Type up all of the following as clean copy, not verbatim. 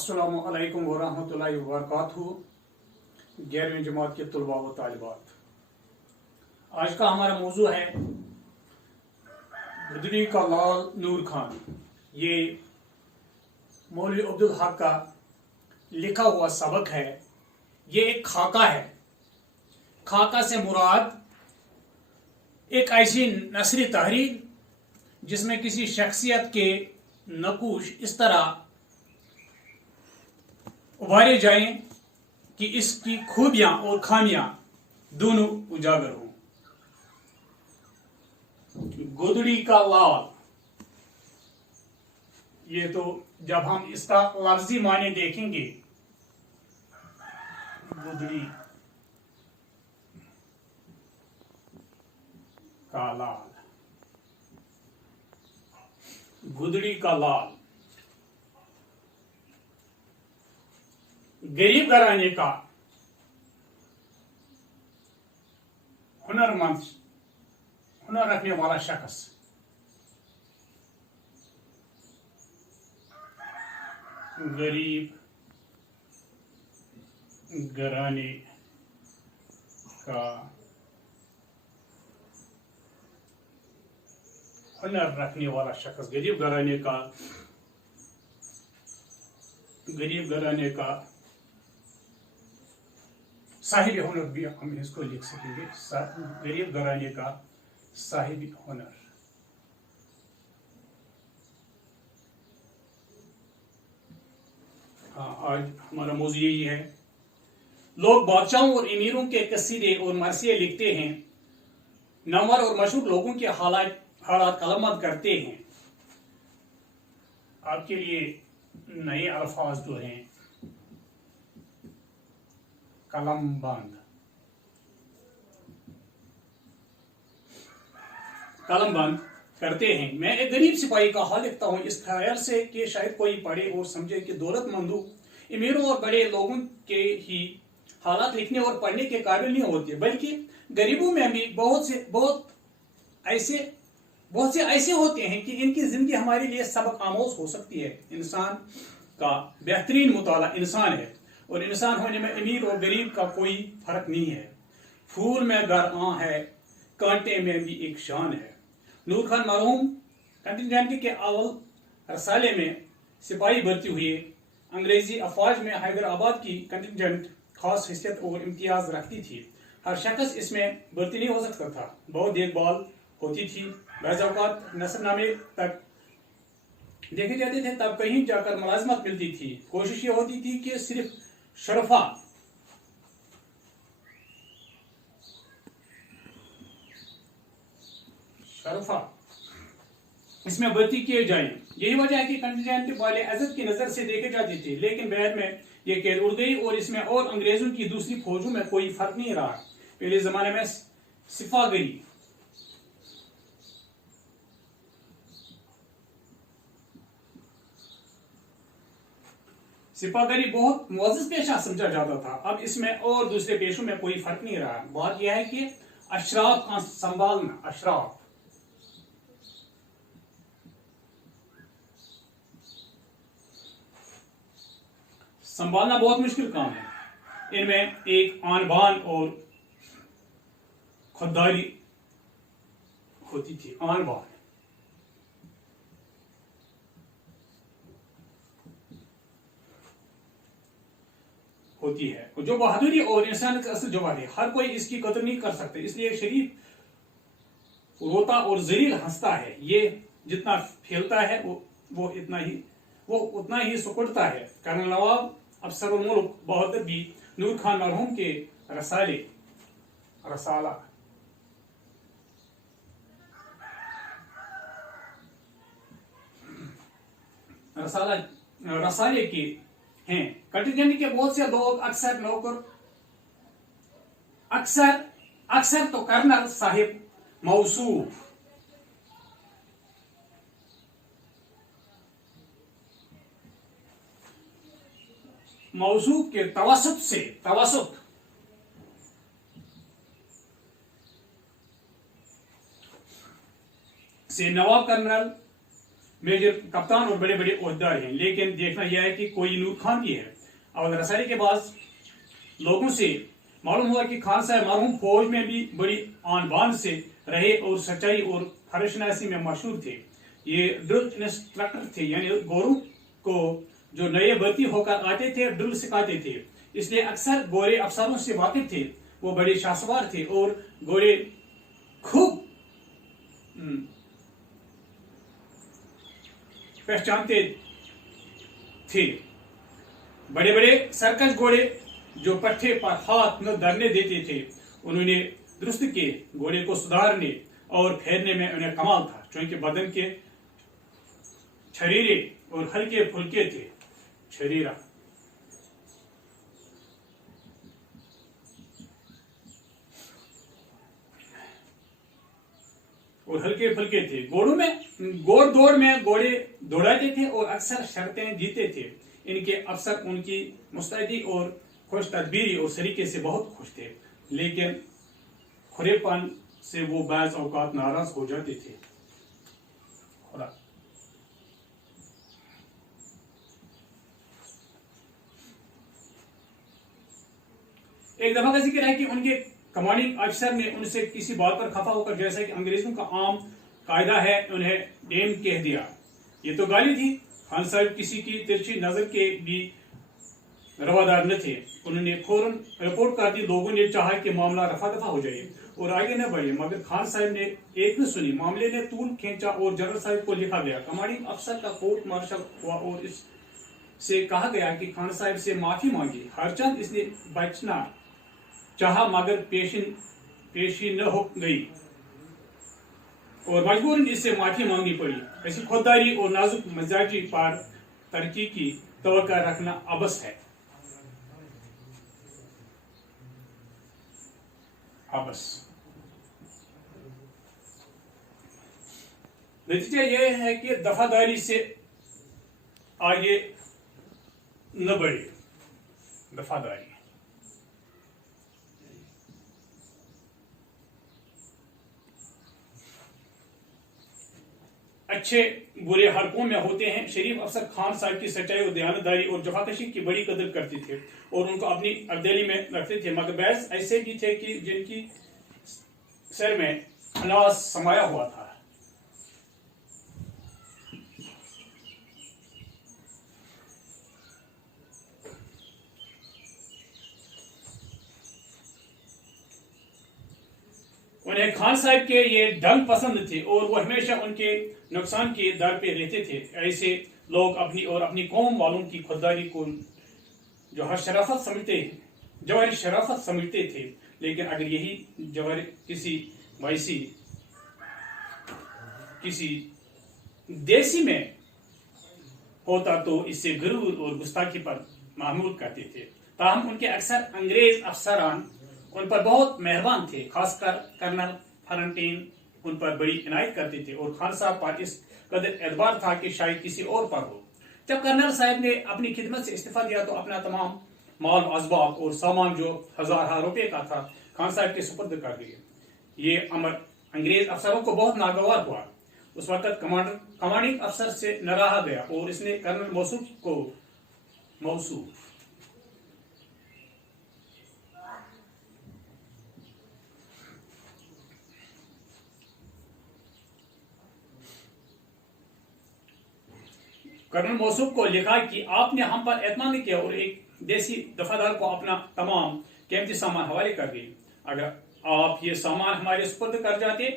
अस्सलामु अलैकुम वरहमतुल्लाहि वबरकातुहू। 11वीं जमात के तलबा व तालिबात, आज का हमारा मौजू है गुदड़ी का लाल नूर खान। ये मौलवी अब्दुल हक का लिखा हुआ सबक है। ये एक खाका है। खाका से मुराद एक ऐसी नसरी तहरीर जिसमें किसी शख्सियत के नकूश इस तरह उभारे जाएं कि इसकी खूबियां और खामियां दोनों उजागर हों। गुदड़ी का लाल, ये तो जब हम इसका लफ्जी माने देखेंगे, गुदड़ी का लाल, गुदड़ी का लाल, गरीब घराने का हुनरमंद, हुनर रखने वाला शख्स, गरीब घराने का हुनर रखने वाला शख्स, गरीब घराने का साहिब हुनर भी हम इसको लिख सकेंगे। गरीब घराने का साहिब हुनर। आज हमारा मौजू यही है। लोग बादशाहों और अमीरों के कसीदे और मरसिए लिखते हैं, नामवर और मशहूर लोगों के हालात कलमबंद करते हैं। आपके लिए नए अल्फाज जो हैं, कलमबंद करते हैं। मैं एक गरीब सिपाही का हाल लिखता हूं इस ख्याल से कि शायद कोई पढ़े और समझे कि दौलतमंदों, अमीरों और बड़े लोगों के ही हालात लिखने और पढ़ने के काबिल नहीं होते, बल्कि गरीबों में भी बहुत से ऐसे होते हैं कि इनकी जिंदगी हमारे लिए सबक आमोज हो सकती है। इंसान का बेहतरीन मुताला इंसान है, और इंसान होने में अमीर और गरीब का कोई फर्क नहीं है। फूल में गर है, कांटे में भी एक शान है। नूर खान मरहूम कंटिजेंट के अव्वल रसाले में सिपाही भर्ती हुए। अंग्रेजी अफवाज में हैदराबाद की कंटिजेंट खास हैसियत और इम्तियाज रखती थी। हर शख्स इसमें भर्ती नहीं हो सकता था। बहुत देखभाल होती थी। बाज़ औक़ात नसबनामे तक देखे जाते थे, तब कहीं जाकर मुलाजमत मिलती थी। कोशिश ये होती थी कि सिर्फ शरफा इसमें भर्ती किए जाएं। यही वजह है कि कंटिजेंट वाले इज्जत की नजर से देखे जाते थे, लेकिन बाद में ये कैद उड़ गई और इसमें और अंग्रेजों की दूसरी फौजों में कोई फर्क नहीं रहा। पहले जमाने में सिपाहगरी बहुत मुअज़्ज़ज़ पेशा समझा जाता था। अब इसमें और दूसरे पेशों में कोई फर्क नहीं रहा। बात यह है कि अशराफ का संभालना, अशराफ संभालना बहुत मुश्किल काम है। इनमें एक आन बान और खुददारी होती थी। आन बान होती है, जो बहादुरी और इंसान का असल जवाब है। हर कोई इसकी कदर नहीं कर सकते, इसलिए शरीफ रोता और जलील हंसता है। ये जितना फैलता है वो उतना ही सुकुड़ता है। कर्नल नवाब अफसरुल मुल्क बहादुर भी नूर खान मरहूम के रसाले के हैं। कंटिजेंट के बहुत से लोग अक्सर तो कर्नल साहिब मौसूफ के तवसुत से नवाब कर्नल मेजर कप्तान और बड़े बड़े ओहदेदार हैं, लेकिन देखना यह है कि कोई नूर खान भी है। और रसाई के बाद लोगों से मालूम हुआ कि खान साहब मरहूम फौज में भी बड़ी आन बान से रहे और सच्चाई और फरशनासी में मशहूर थे। ये ड्रिल इंस्ट्रक्टर थे, यानी गोरों को जो नए भर्ती होकर आते थे ड्रिल सिखाते थे, इसलिए अक्सर गोरे अफसरों से वाकिफ थे। वो बड़े शासवार थे और गोरे खूब पहचानते थे। बड़े बड़े सर्कस घोड़े जो पट्टे पर हाथ न धरने देते थे, उन्होंने दुरुस्त के घोड़े को सुधारने और फेरने में उन्हें कमाल था, क्योंकि बदन के छरीरे और हल्के फुल्के थे। छरीरा और हल्के फुल्के थे। घोड़ दौड़ में घोड़े दौड़ाते थे और अक्सर शर्तें जीते थे। इनके अफसर उनकी मुस्तैदी और खुश तदबीरी और सलीके से बहुत खुश थे, लेकिन खुरेपन से वो बाज़ औकात नाराज हो जाते थे। एक दफा का जिक्र है कि उनके कमांडिंग अफसर ने उनसे किसी बात पर खफा होकर, जैसा कि अंग्रेजों का आम कायदा है, उन्हें डेम कह दिया। ये तो गाली थी। खान साहब किसी की तिरछी नजर के भी रवादार न थे। उन्होंने फौरन रिपोर्ट कर दी। लोगों ने चाहा कि मामला रफा दफा हो जाए और आगे न बढ़े, मगर खान साहब ने एक न सुनी। मामले ने तूल खींचा और जनरल साहब को लिखा गया। कमांडिंग अफसर का कोर्ट मार्शल हुआ और इससे कहा गया कि खान साहब से माफी मांगी। हरचंद इसने बचना चाहा, मगर पेशी न हो गई और मजबूरन इससे माफी मांगनी पड़ी। ऐसी खुददारी और नाजुक मिजाजी पर तरक्की की तवक्को रखना अबस है। अबस नतीजा यह है कि दफादारी से आगे न बढ़े। दफादारी अच्छे बुरे हरकों में होते हैं। शरीफ अफसर खान साहब की सच्चाई और दयानतदारी और जफाकशी की बड़ी कदर करते थे और उनको अपनी अब्देली में रखते थे, मगर बैस ऐसे भी थे कि जिनकी सर में अनाज समाया हुआ था। उन्हें खान साहब के ये ढंग पसंद थे और वो हमेशा उनके नुकसान के दर पे रहते थे। ऐसे लोग अपनी और अपनी कौम वालों की खुददारी को जौहर शराफत समझते थे, लेकिन अगर यही जौहर किसी देसी में होता तो इससे गुरूर और गुस्ताखी पर मामूल करते थे। ताहम उनके अक्सर अंग्रेज अफसरान उन पर बहुत मेहरबान थे, खासकर कर्नल फरंटीन उन पर बड़ी इनायत करते थे और खान साहब पर इस कदर एतबार था कि शायद किसी और पर हो। जब कर्नल साहब ने अपनी खिदमत से इस्तीफा दिया तो अपना तमाम माल असबाब और सामान जो हजार रुपए का था खान साहब के सुपुर्द कर दिए। ये अमर अंग्रेज अफसरों को बहुत नागवार हुआ। उस वक्त कमांडिंग अफसर से न रहा गया और इसने कर्नल मौसूफ कर्नल मौसूफ को लिखा कि आपने हम पर एतमाद किया और एक देसी दफादार को अपना तमाम कीमती सामान हवाले कर दिए। अगर आप ये सामान हमारे सुपुर्द कर जाते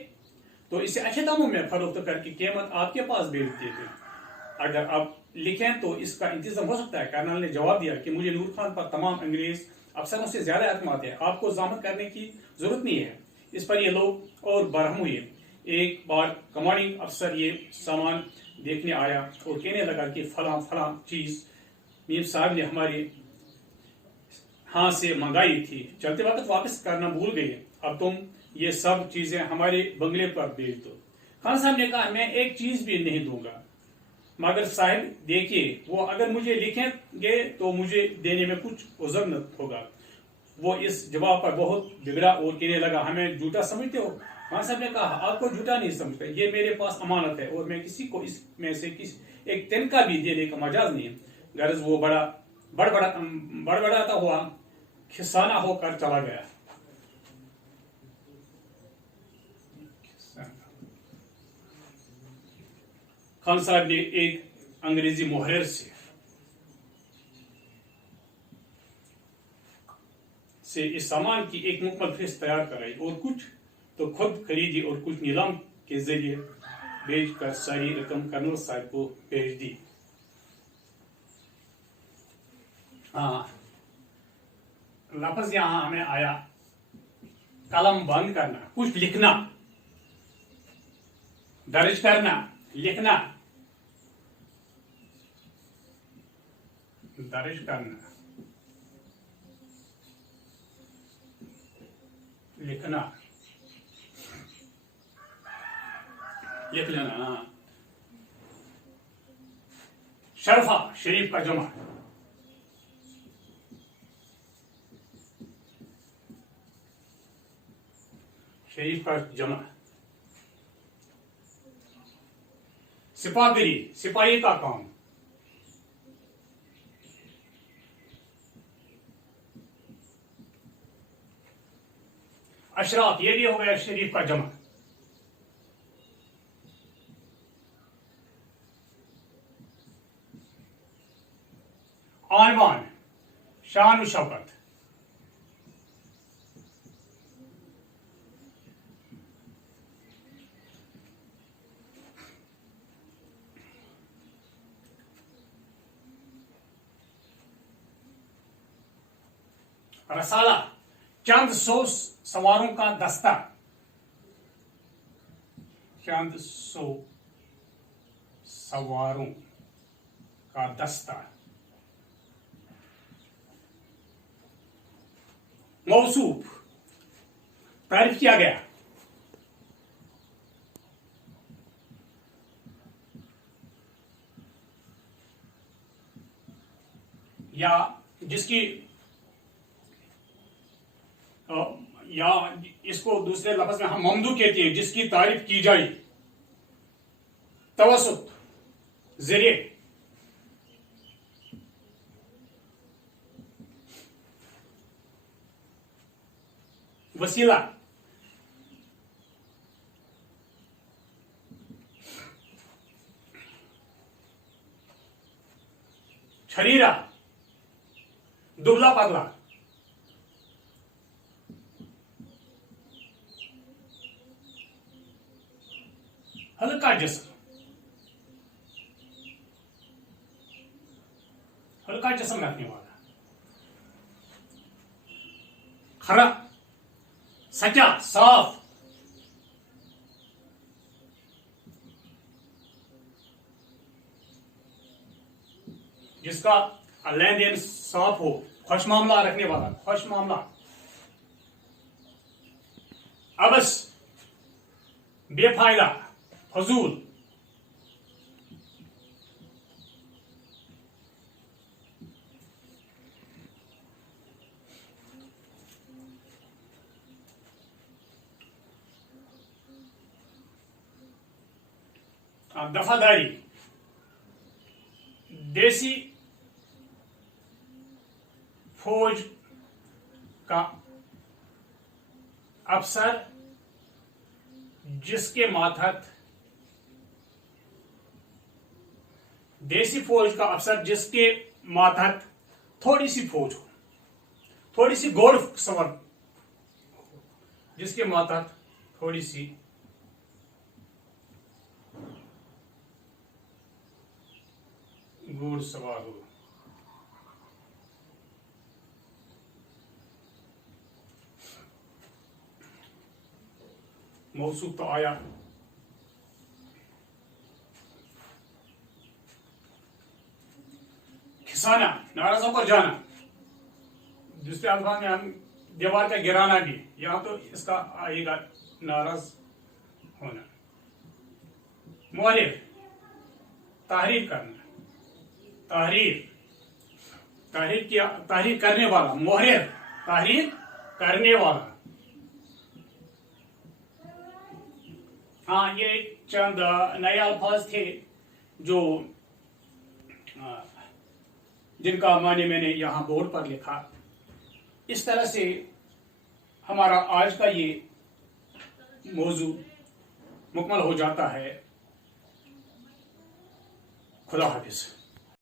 तो इसे अच्छे दामों में फरोख्त करके कीमत आपके पास भेज देते। अगर आप लिखें तो इसका इंतजाम हो सकता है। कर्नल ने जवाब दिया कि मुझे नूर खान पर तमाम अंग्रेज अफसरों से ज्यादा एतमाद है, आपको ज़ामत करने की जरूरत नहीं है। इस पर ये लोग और बरहम हुए। एक बार कमांडिंग अफसर ये सामान देखने आया और कहने लगा कि फला चीज मीर साहब ने हमारे हाथ से मंगाई थी, चलते वक्त वापस करना भूल गए, अब तुम ये सब चीजें हमारे बंगले पर भेज दो। खान साहब ने कहा मैं एक चीज भी नहीं दूंगा, मगर साहब देखिए वो अगर मुझे लिखेंगे तो मुझे देने में कुछ उज़र न होगा। वो इस जवाब पर बहुत बिगड़ा और कहने लगा हमें झूठा समझते हो, खान साहब ने कहा आपको झूठा नहीं समझता, ये मेरे पास अमानत है और मैं किसी को इसमें से एक तिनका भी देने का मजाज नहीं है। गर्ज वो बड़बड़ाता हुआ खिसाना होकर चला गया। खान साहब ने एक अंग्रेजी मुहर्रिर से इस सामान की एक मुकम्मल फहरिस्त तैयार कराई और कुछ तो खुद खरीदी और कुछ नीलाम के जरिए बेचकर सारी रकम कर्नल साहब को भेज दी। हाँ, लफ्ज यहां हमें आया कलम बंद करना, कुछ लिखना, दर्ज करना, लिखना, दर्ज करना, लिखना, लिख लेना। हाँ, शरफा शरीफ का जमा, शरीफ का जमा। सिपाहगिरी सिपाही का काम। अशराफ ये भी हो गया शरीफ का जमा। आनवान शान शौकत। रसाला चंद सौ सवारों का दस्ता, चंद सौ सवारों का दस्ता। मौसूफ तारीफ किया गया। या जिसकी या इसको दूसरे लफ्ज में हम ममदू कहते हैं, जिसकी तारीफ की जाए। तवसुत जरिए, वसीला, छरीरा दुबला पतला, हल्का जिस्म, हल्का जिस्म रखने वाला। खरा सच्चा साफ, जिसका लेन देन साफ हो, खुश मामला रखने वाला, खुश मामला। अबस बेफायदा फजूल, दफादारी देसी फौज का अफसर जिसके मातहत, देसी फौज का अफसर जिसके मातहत थोड़ी सी फौज हो, थोड़ी सी गौर सवार, जिसके मातहत थोड़ी सी घोड़ सवार हो। मौसूफ तो आया। खिसाना नाराजों पर जाना, दूसरे अल्फाज में हम दीवार का गिराना भी, यहां तो इसका आएगा नाराज होना। मुअल्लिफ तहरीर करना, तहरीर करने वाला। मुहर्रिर तहरीर करने वाला। हाँ, ये चंद नए अल्फाज थे जो जिनका माने मैंने यहाँ बोर्ड पर लिखा। इस तरह से हमारा आज का ये मौजू मुकम्मल हो जाता है। खुदा हाफिज।